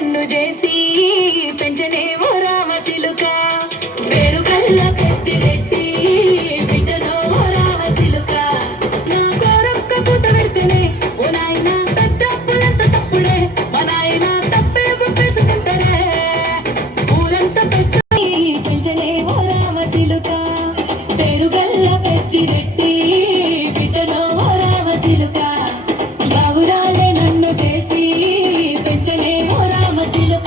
నన్ను చేసి పెంచనే ఓ రామసిలుక పేరు కల్ల పెద్దిరెడ్డి బిడ్డనో ఓ రామసిలుక నా కోరొక్క పూత పెడితేనే ఓ నాయన పెద్ద అప్పులంత తప్పుడే మా నాయన తప్పే ఒప్పేసుకుంటారే ఊరంతా పెద్ద పెంచనే ఓ రామసిలుక పేరు కల్ల పెద్దిరెడ్డి బిడ్డనో ఓ రామసిలుక బావురాలే నన్ను చేసి పెంచనే ఓ రామసిలుక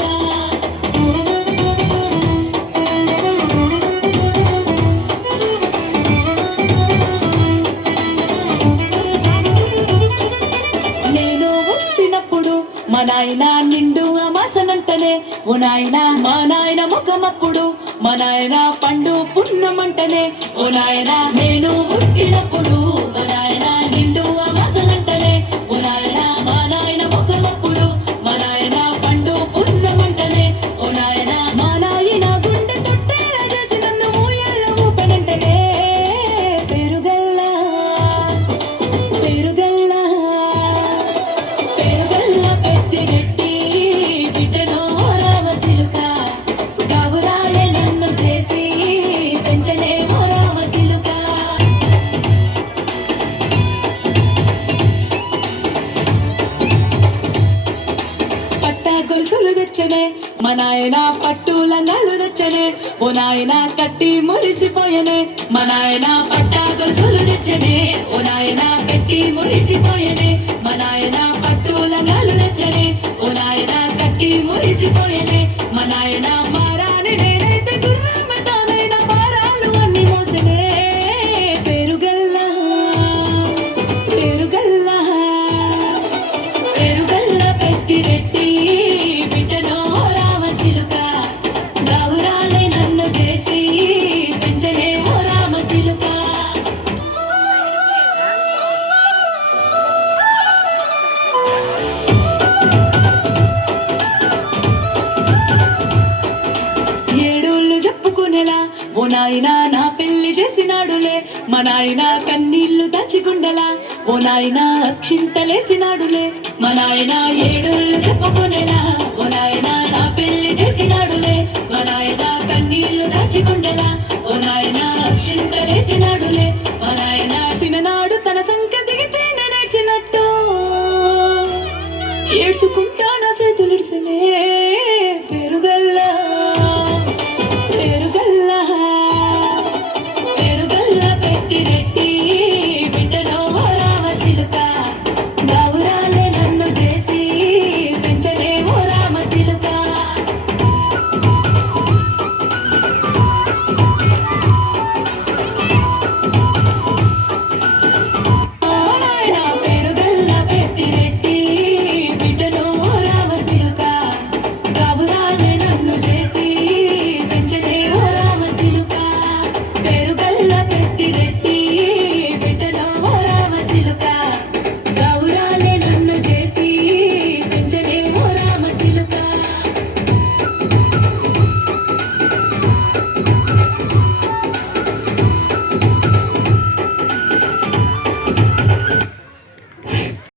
నేను పుట్టినప్పుడు మా నాయన నిండు అమాసనంటనే ఓ నాయన మా నాయన ముఖమప్పుడు మా నాయన పండు పున్నమంటనే ఓ నాయన నేను పుట్టినప్పుడు మా నాయన నిండు అమాసనంటనే ఓ నాయన మా నాయన ముఖమప్పుడు మా నాయన పండు పున్నమంటనే ఓ నాయన మా నాయన గుండె తొట్టేలా చేసి నన్ను ఊయల్ల ఊపనంటనే పెరుగల్లా పెరుగల్లా పెరుగల్ల పెద్దిరెడ్డి బిడ్డనో రామసిలుక గావురాలే నన్ను చేసి పెంచనే ఓ రామసిలుక పట్టా గొలుసులు తెచ్చనే మా నాయన పట్టు లంగాలు తెచ్చనే ఓ నాయన కట్టి మురిసిపోయనే మా నాయన పట్టా గొలుసులు తెచ్చనే ఓ నాయన కట్టి మురిసిపోయనే మా నాయన పట్టు లంగాలు తెచ్చనే ఓ నాయన కట్టి మురిసిపోయనే మా నాయన మారాని నేనైతే గుర్రమతానైన పారాలు అన్ని మోసనే పెరుగల్లా పెరుగల్లా పెరుగల్ల పెద్దిరెడ్డి బిడ్డనో రామసిలుక గౌరాలే నన్ను చేసి పెంచనే ఓ రామసిలుక ఏడోళ్ళు చెప్పుకునేలా ఓ నాయన నా పెళ్లి చేసినాడులే మా నాయన కన్నీళ్లు దాచిగుండలా ఓ నాయన అక్షింతలేసినాడులే మా నాయన ఏడోళ్ళు చెప్పుకునేలా